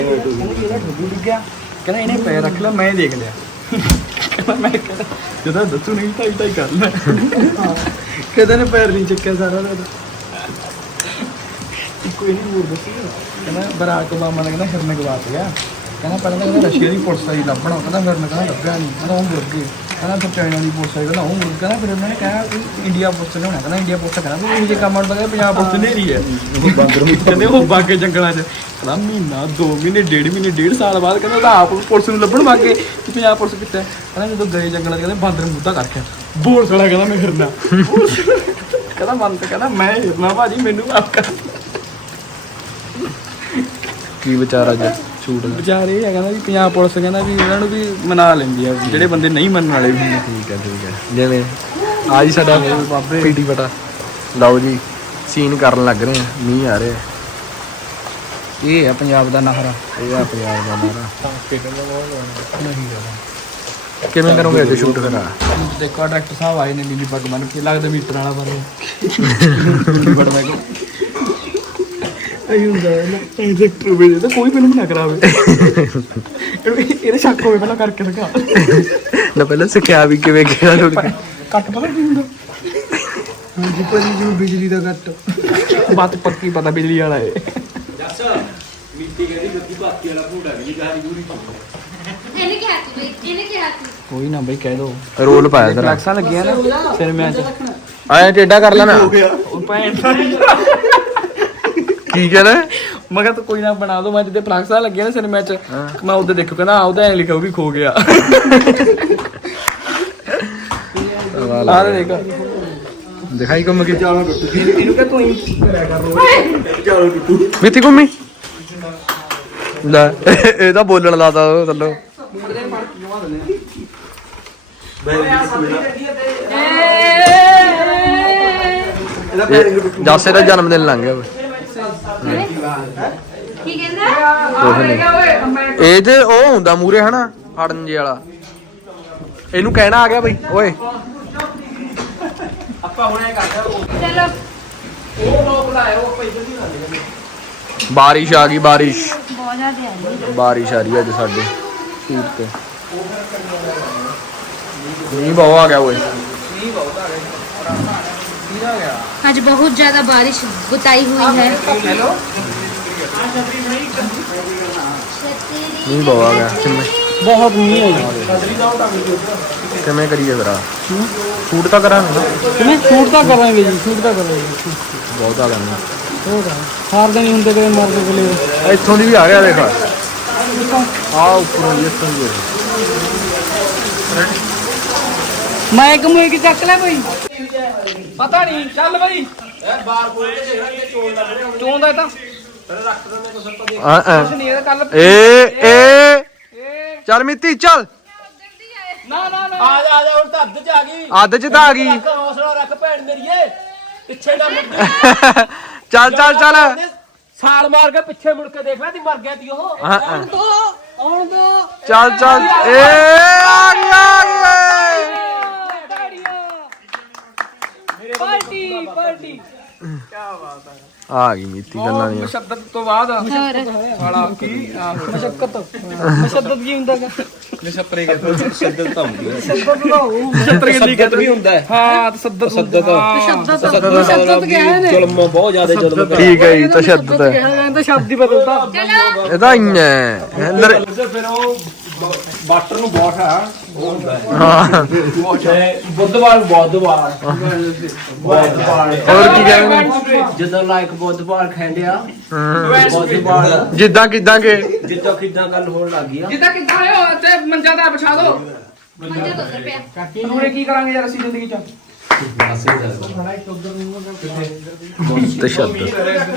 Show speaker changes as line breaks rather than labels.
ਕਹਿੰਦਾ ਇਹਨੇ ਪੈਰ ਰੱਖ ਲਿਆ, ਮੈਂ ਦੇਖ ਲਿਆ। ਕਹਿੰਦਾ ਮੈਂ ਕਹਿੰਦਾ ਜਦੋਂ ਦੱਸੂ ਨਹੀਂ ਢਾਈ ਕਰ ਲੈ। ਕਹਿੰਦਾ ਨੇ ਪੈਰ ਨਹੀਂ ਚੱਕਿਆ ਸਾਰਾ ਦਾ। ਇੱਕੋ ਹੀ ਨਹੀਂ ਹੋਰ ਦੱਸੀ, ਕਹਿੰਦਾ ਬਰਾਕ ਮਾਮਾ ਨੇ ਕਹਿੰਦਾ ਹਿਰਨ ਗਵਾਚ ਗਿਆ। ਕਹਿੰਦਾ ਪਹਿਲਾਂ ਤਾਂ ਕਹਿੰਦਾ ਰਸ਼ੀਆ ਦੀ ਪੁਲਿਸ ਆਈ ਲੱਭਣਾ, ਕਹਿੰਦਾ ਹਿਰਨ ਕਹਿੰਦਾ ਲੱਭਿਆ ਨਹੀਂ, ਕਹਿੰਦਾ ਉਹ ਮੁੜ ਗਏ। ਕਹਿੰਦਾ ਫਿਰ ਚਾਈਨਾ ਦੀ ਪੁਲਿਸ ਆਈ, ਕਹਿੰਦਾ ਉਹ ਮੁੜ। ਕਹਿੰਦਾ ਫਿਰ ਉਹਨਾਂ ਨੇ ਕਿਹਾ ਇੰਡੀਆ ਪੁਲਿਸ ਲਿਆਉਣਾ, ਕਹਿੰਦਾ ਇੰਡੀਆ ਪੁਲਿਸ ਕਹਿੰਦਾ ਵੀ ਇਹ ਕੰਮ ਆਉਣ ਦਾ ਪੰਜਾਬ ਪੁਲਿਸ ਨੇਰੀ ਹੈ। ਕਹਿੰਦੇ ਉਹ ਬਾਗੇ ਜੰਗਲਾਂ 'ਚ ਕਹਿੰਦਾ ਮਹੀਨਾ 2 ਮਹੀਨੇ 1.5 ਸਾਲ ਬਾਅਦ ਕਹਿੰਦਾ ਉਹਦਾ ਆਪ ਪੁਲਿਸ ਨੂੰ ਲੱਭਣ ਵਾਗੇ ਕਿ ਪੰਜਾਬ ਪੁਲਿਸ ਕਿੱਥੇ। ਕਹਿੰਦਾ ਜਦੋਂ ਗਏ ਜੰਗਲਾਂ 'ਚ ਕਹਿੰਦੇ ਬਾਂਦਰ ਮੁੱਦਾ ਕਰਕੇ ਬੋਲ ਸੜਾ ਕਹਿੰਦਾ ਮੈਂ ਹਿਰਨਾ। ਕਹਿੰਦਾ ਮਨ ਤੇ ਕਹਿੰਦਾ ਮੈਂ ਹਿਰਨਾ ਭਾਜੀ ਮੈਨੂੰ ਮਾਫ ਕਰ।
ਕੀ ਵਿਚਾਰਾ ਜੀ ਛੂਟ
ਵਿਚਾਰੇ ਇਹ ਕਹਿੰਦਾ ਵੀ ਪੰਜਾਬ ਪੁਲਿਸ ਕਹਿੰਦਾ ਵੀ ਇਹਨਾਂ ਨੂੰ ਵੀ ਮਨਾ ਲੈਂਦੀ ਆ ਜਿਹੜੇ ਬੰਦੇ ਨਹੀਂ ਮੰਨਣ ਵਾਲੇ ਵੀ।
ਠੀਕ ਹੈ ਜਿਵੇਂ ਆ ਜੀ ਸਾਡਾ ਪੀਟੀ ਪਟਾ। ਲਓ ਜੀ ਸੀਨ ਕਰਨ ਲੱਗ ਰਹੇ ਆ, ਮੀਂਹ ਆ ਰਿਹਾ।
ਇਹ ਆ ਪੰਜਾਬ ਦਾ ਨਹਰਾ।
ਇਹ ਆ ਪੰਜਾਬ ਦਾ ਨਹਰਾ। ਕਿਵੇਂ ਕਰੋਗੇ ਅੱਜ ਸ਼ੂਟ ਕਰਾ?
ਦੇਖੋ ਡਾਕਟਰ ਸਾਹਿਬ ਆਏ ਨੇ ਨੀਲੀ ਪੱਗ ਬੰਨ ਕੇ, ਲੱਗਦਾ ਮੀਟਰ ਵਾਲਾ ਬਾਰੇ ਬੜਾ ਮੈਂ ਆਈ ਹੁੰਦਾ ਨਾ ਡਾਕਟਰ ਵੇਲੇ ਤਾਂ ਕੋਈ ਫਿਲਮ ਨਾ ਕਰਾਵੇ। ਇਹਦੇ ਸ਼ੱਕ ਹੋਵੇ ਪਹਿਲਾਂ ਕਰਕੇ ਦਿਖਾ
ਨਾ, ਪਹਿਲਾਂ ਸਿੱਖਿਆ ਵੀ ਕਿਵੇਂ ਗਿਆ।
ਕੱਟ ਪਤਾ ਕੀ ਹੁੰਦਾ?
ਹਾਂਜੀ ਭਾਜੀ ਜਿਵੇਂ ਬਿਜਲੀ ਦਾ ਕੱਟ।
ਬਾਤ ਪੱਕੀ ਪਤਾ ਬਿਜਲੀ ਵਾਲਾ ਏ। ਕੋਈ ਨਾ ਬਈ ਕਹਿ ਦੋ।
ਰੋਲ ਪਾਇਆ ਤੇਰਾ।
ਫਲੈਕਸਾਂ ਲੱਗੀਆਂ ਨਾ ਫਿਰ ਮੈਂ
ਆਇਆ ਟੇਡਾ ਕਰ ਲੈਣਾ।
ਉਹ ਭੈਣ
ਕੀ ਕਹਿਣਾ?
ਮੈਂ ਕਿਹਾ ਤੂੰ ਕੋਈ ਨਾ ਬਣਾ ਦੋ। ਮੈਂ ਜਿੱਦੇ ਫਲੈਕਸਾਂ ਲੱਗੀਆਂ ਨਾ ਸਿਨੇਮਾ 'ਚ, ਮੈਂ ਉਹਦੇ ਦੇਖੋ ਕਹਿੰਦਾ ਉਹਦਾ ਐ ਲਿਖਿਆ ਉਹ ਵੀ ਖੋ ਗਿਆ। ਆ ਦੇਖ
ਦਿਖਾਈ ਘੁੰਮ ਕੇ।
ਇਹਨੂੰ ਕਹ ਤੂੰ ਕਰਿਆ ਕਰ ਰੋ
ਮਿੱਤੀ ਘੁੰਮੀ ਲੈ। ਇਹ ਤਾਂ ਬੋਲਣ ਲਾਤਾ ਉਹ ਥੱਲੋਂ। ਜਾਸੇ ਦਾ ਜਨਮ ਦਿਨ ਲੰਘ ਗਿਆ।
ਕੀ ਕਹਿੰਦਾ?
ਇਹ ਤੇ ਉਹ ਹੁੰਦਾ ਮੂਰੇ ਹਨਾ ਫੜਨ ਜੇ ਵਾਲਾ। ਇਹਨੂੰ ਕਹਿਣਾ ਆ ਗਿਆ ਬਈ ਓਏ।
ਆਪਾਂ ਹੁਣ ਇਹ ਕਰਦਾ
ਚਲੋ
ਉਹ ਲੋਕ ਲਾਇਆ ਉਹ ਆਪਾਂ ਇੱਧਰ ਨਹੀਂ ਲਾਉਂਦੇ।
ਬਾਰਿਸ਼ ਆ ਗਈ। ਬਾਰਿਸ਼
ਬਹੁਤ ਜ਼ਿਆਦਾ ਆ ਰਹੀ।
ਬਾਰਿਸ਼ ਆ ਰਹੀ ਅੱਜ ਸਾਡੇ ਸ਼ੂਟ ਤੇ। ਮੀਂਹ ਬਹੁਤ ਆ ਗਿਆ ਓਏ।
आज बहुत ज्यादा बारिश बुताई हुई है।
ਮੀਂਹ ਬਹੁਤ ਆ ਗਿਆ।
ਬਹੁਤ ਮੀਂਹ ਹੈ।
ਕਿਵੇਂ ਕਰੀਏ ਫਿਰ? ਸ਼ੂਟ ਤਾਂ ਕਰਾਂਗੇ ਨਾ।
ਕਿਵੇਂ ਸ਼ੂਟ ਤਾਂ ਕਰਾਂਗੇ ਜੀ, ਸ਼ੂਟ ਤਾਂ ਕਰਾਂਗੇ।
ਬਹੁਤ ਆ ਲੈਣਾ।
ਹੋਰ ਹਾਰ ਦੇ ਨਹੀਂ ਹੁੰਦੇ ਕਦੇ ਮਰਦੇ ਕੋਲੇ।
ਇੱਥੋਂ ਦੀ ਵੀ ਆ ਗਿਆ ਦੇਖ। ਆ ਉੱਪਰੋਂ ਦੀ ਇੱਥੋਂ ਦੀ।
ਮੈਂ ਇੱਕ ਮੂਏ ਕੀ ਚੱਕ ਲੈ ਬਈ। ਪਤਾ ਨਹੀਂ ਚੱਲ ਬਈ। ਬਾਹਰ ਬੋਲ ਕੇ ਦੇਖ ਲੈ ਚੋਣ ਲੱਗ ਰਿਹਾ। ਚੋਣ ਦਾ ਤਾਂ ਰੱਖ ਦੋ ਮੈਂ ਕੁਛ ਕੁਛ ਨਹੀਂ ਇਹਦਾ ਕੱਲ
ਏ ਚੱਲ ਮਿੱਤੀ ਚੱਲ।
ਨਾ ਨਾ ਨਾ ਆ ਜਾ ਹੁਣ ਤਾਂ ਅੱਧ ਚ ਆ ਗਈ।
ਅੱਧ ਚ ਤਾਂ ਆ ਗਈ।
ਹੌਸਲਾ ਰੱਖ ਭੈਣ ਮੇਰੀਏ, ਪਿੱਛੇ ਨਾ ਮੁੜ।
ਚੱਲ ਚੱਲ ਚੱਲ।
ਛਾਲ ਮਾਰ ਕੇ ਪਿੱਛੇ ਮੁੜ ਕੇ ਦੇਖ ਲੈ ਤੀ ਮਰ ਗਿਆ ਤੀ ਉਹ। ਆਉਣ ਦੋ
ਚੱਲ ਚੱਲ। ਏ ਆ ਗਿਆ।
ਪਾਰਟੀ ਪਾਰਟੀ
ਆ ਗਈ ਮਿੱਤੀ ਗੱਲਾਂ ਦੀਆਂ।
ਮਸ਼ੱਦਤ ਤੋਂ ਬਾਅਦ ਵਾਲਾ ਕੀ ਮਸ਼ੱਕਤ ਮਸ਼ੱਦਤ ਕੀ ਹੁੰਦਾ ਹੈ?
ਨਸ਼ਤਰੇ ਕਹਿੰਦੇ ਸ਼ੱਦਤ ਤਾਂ ਹੁੰਦੀ ਹੈ।
ਸ਼ੱਦਤ ਵੀ ਹੁੰਦਾ ਹੈ। ਹਾਂ ਤਸ਼ੱਦਦ ਤਸ਼ੱਦਦ ਕਿਹਾ ਨੇ। ਜ਼ੁਲਮ ਬਹੁਤ ਜ਼ਿਆਦਾ ਜ਼ੁਲਮ।
ਠੀਕ ਹੈ ਜੀ ਤਸ਼ੱਦਦ ਹੈ।
ਕਹਿੰਦਾ ਸ਼ਬਦ ਹੀ ਬਦਲਦਾ।
ਇਹ ਤਾਂ ਇੰਨਾ ਹੈ।
ਫਿਰ ਉਹ ਬਾਟਰ ਨੂੰ ਬਹੁਤ ਆ ਉਹ ਹੁੰਦਾ ਹੈ।
ਹਾਂ
ਬੁੱਧਵਾਰ ਬੁੱਧਵਾਰ
ਹੋਰ ਕੀ ਕਹਿੰਦੇ?
ਜਦੋਂ ਲਾਇਕ ਬੁੱਧਵਾਰ ਖੈਂਡਿਆ
ਬੁੱਧਵਾਰ ਜਿੱਦਾਂ ਕਿਦਾਂ ਕੇ
ਜਿੱਦਾਂ ਕਿਦਾਂ ਗੱਲ ਹੋਣ ਲੱਗ ਗਈ ਆ।
ਜਿੱਦਾਂ ਕਿੱਦਾਂ ਹੋਇਆ ਤੇ ਮੰਜਾ ਦਾ ਵਿਛਾ ਦੋ।
ਮੰਜਾ ਤੋਂ ਉੱਤਰ ਪਿਆ।
ਹੁਣ ਕੀ ਕਰਾਂਗੇ ਯਾਰ ਅਸੀਂ ਜ਼ਿੰਦਗੀ ਚ?
ਤਸ਼ੱਦਦ।